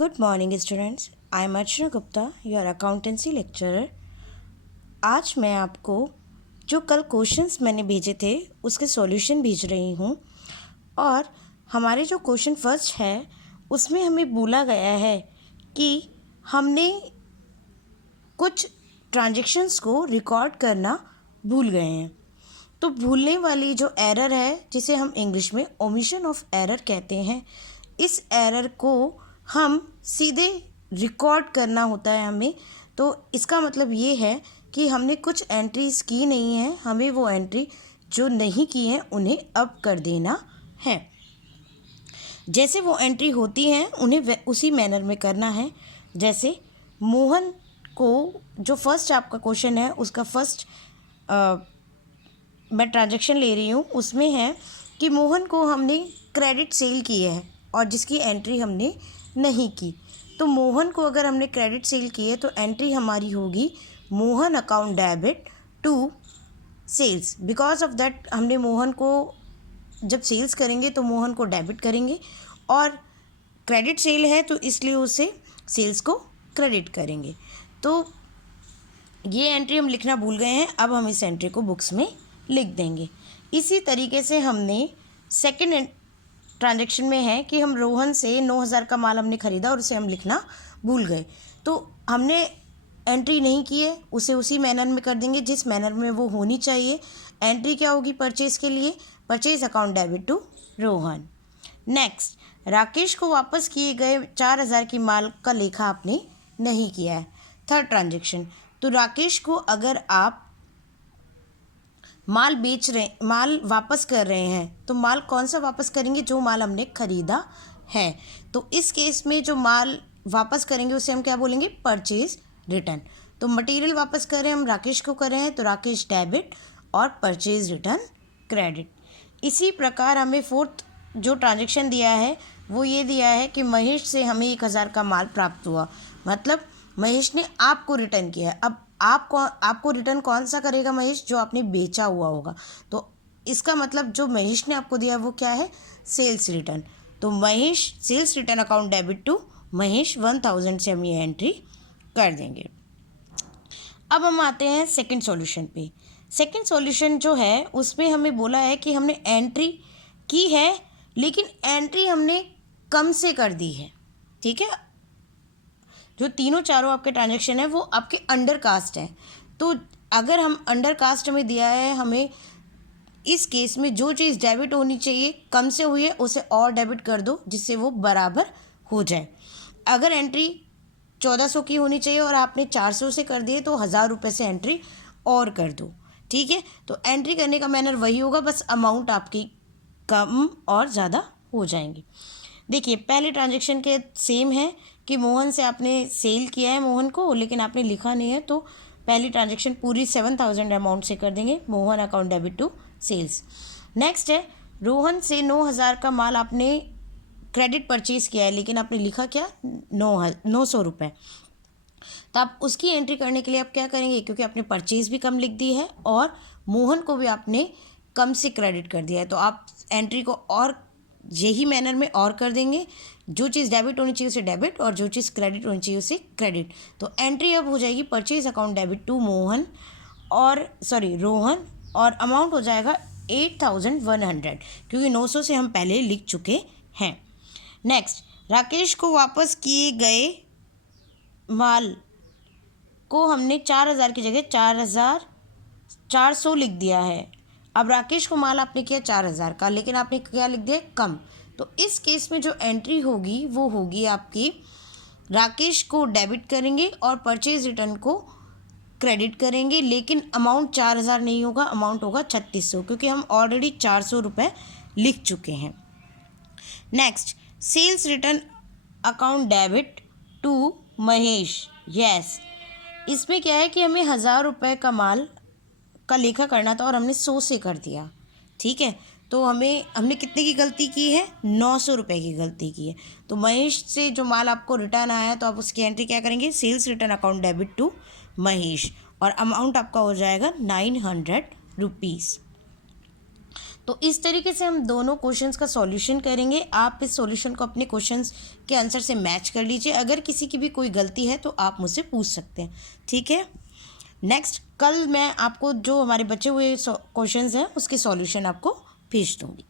Good morning students. I am Archana Gupta, your accountancy lecturer. आज मैं आपको जो कल क्वेश्चंस मैंने भेजे थे उसके सॉल्यूशन भेज रही हूँ। और हमारे जो क्वेश्चन फर्स्ट है उसमें हमें बोला गया है कि हमने कुछ ट्रांजैक्शंस को रिकॉर्ड करना भूल गए हैं। तो भूलने वाली जो एरर है जिसे हम इंग्लिश में ओमिशन ऑफ एरर कहते हैं, इस एरर को हम सीधे रिकॉर्ड करना होता है हमें। तो इसका मतलब ये है कि हमने कुछ एंट्रीज की नहीं है, हमें वो एंट्री जो नहीं की है उन्हें अब कर देना है। जैसे वो एंट्री होती हैं उन्हें उसी मैनर में करना है। जैसे मोहन को, जो फर्स्ट आपका क्वेश्चन है उसका फर्स्ट मैं ट्रांजैक्शन ले रही हूँ, उसमें है कि मोहन को हमने क्रेडिट सेल की है और जिसकी एंट्री हमने नहीं की। तो मोहन को अगर हमने क्रेडिट सेल की है तो एंट्री हमारी होगी Mohan account debit to sales. Because of that हमने मोहन को जब सेल्स करेंगे तो मोहन को डेबिट करेंगे और क्रेडिट सेल है तो इसलिए उसे सेल्स को क्रेडिट करेंगे। तो ये एंट्री हम लिखना भूल गए हैं, अब हम इस एंट्री को बुक्स में लिख देंगे। इसी तरीके से हमने सेकंड ट्रांजैक्शन में है कि हम रोहन से 9,000 का माल हमने ख़रीदा और उसे हम लिखना भूल गए। तो हमने एंट्री नहीं की है, उसे उसी मैनर में कर देंगे जिस मैनर में वो होनी चाहिए। एंट्री क्या होगी परचेज़ के लिए? Purchase account debit to Rohan. Next, Rakesh को वापस किए गए 4,000 की माल का लेखा आपने नहीं किया है। थर्ड ट्रांजैक्शन, तो राकेश को अगर आप माल वापस कर रहे हैं तो माल कौन सा वापस करेंगे? जो माल हमने ख़रीदा है। तो इस केस में जो माल वापस करेंगे उसे हम क्या बोलेंगे? Purchase return. तो मटेरियल वापस कर रहे हैं हम, राकेश को कर रहे हैं तो राकेश डेबिट और परचेज रिटर्न क्रेडिट। इसी प्रकार हमें फोर्थ जो ट्रांजैक्शन दिया है वो ये दिया है कि महेश से हमें 1,000 का माल प्राप्त हुआ, मतलब महेश ने आपको रिटर्न किया है। अब आपको रिटर्न कौन सा करेगा महेश? जो आपने बेचा हुआ होगा। तो इसका मतलब जो महेश ने आपको दिया है वो क्या है? Sales return. तो Mahesh sales return account debit to Mahesh 1,000 से हम ये एंट्री कर देंगे। अब हम आते हैं सेकंड सॉल्यूशन पे। सेकंड सॉल्यूशन जो है उसमें हमें बोला है कि हमने एंट्री की है लेकिन एंट्री हमने कम से कर दी है। ठीक है, जो तीनों चारों आपके ट्रांजैक्शन है वो आपके अंडर कास्ट हैं। तो अगर हम अंडर कास्ट में दिया है, हमें इस केस में जो चीज़ डेबिट होनी चाहिए कम से हुई है उसे और डेबिट कर दो जिससे वो बराबर हो जाए। अगर एंट्री 1,400 की होनी चाहिए और आपने 400 से कर दिए तो 1,000 रुपये से एंट्री और कर दो। ठीक है, तो एंट्री करने का मैनर वही होगा, बस अमाउंट आपकी कम और ज़्यादा हो जाएंगी। देखिए पहले ट्रांजैक्शन के सेम है कि मोहन से आपने सेल किया है मोहन को लेकिन आपने लिखा नहीं है, तो पहली ट्रांजैक्शन पूरी 7,000 अमाउंट से कर देंगे, Mohan account debit to sales. Next है रोहन से 9,000 का माल आपने क्रेडिट परचेज किया है लेकिन आपने लिखा क्या? 900 रुपये। तो आप उसकी एंट्री करने के लिए आप क्या करेंगे? क्योंकि आपने परचेज भी कम लिख दी है और मोहन को भी आपने कम से क्रेडिट कर दिया है, तो आप एंट्री को और यही मैनर में और कर देंगे। जो चीज़ डेबिट होनी चाहिए उसे डेबिट और जो चीज़ क्रेडिट होनी चाहिए उसे क्रेडिट। तो एंट्री अब हो जाएगी purchase account debit to Rohan और अमाउंट हो जाएगा 8,100 क्योंकि 900 से हम पहले लिख चुके हैं। नेक्स्ट, राकेश को वापस किए गए माल को हमने 4,000 की जगह 4,400 लिख दिया है। अब राकेश को माल आपने किया 4,000 का लेकिन आपने क्या लिख दिया? कम। तो इस केस में जो एंट्री होगी वो होगी आपकी, राकेश को डेबिट करेंगे और परचेज रिटर्न को क्रेडिट करेंगे लेकिन अमाउंट 4,000 नहीं होगा, अमाउंट होगा 3,600 क्योंकि हम ऑलरेडी 400 रुपये लिख चुके हैं। Next, sales return account debit to Mahesh. Yes, इसमें क्या है कि हमें 1,000 रुपये का माल का लेखा करना था और हमने 100 से कर दिया। ठीक है, तो हमने कितने की गलती की है? 900 रुपये की गलती की है। तो महेश से जो माल आपको रिटर्न आया तो आप उसकी एंट्री क्या करेंगे? Sales return account debit to Mahesh और अमाउंट आपका हो जाएगा 900 रुपीज़। तो इस तरीके से हम दोनों क्वेश्चंस का सॉल्यूशन करेंगे। आप इस सॉल्यूशन को अपने क्वेश्चंस के आंसर से मैच कर लीजिए। अगर किसी की भी कोई गलती है तो आप मुझसे पूछ सकते हैं, ठीक है। नेक्स्ट कल मैं आपको जो हमारे बचे हुए क्वेश्चंस हैं उसके सॉल्यूशन आपको भेज दूँगी।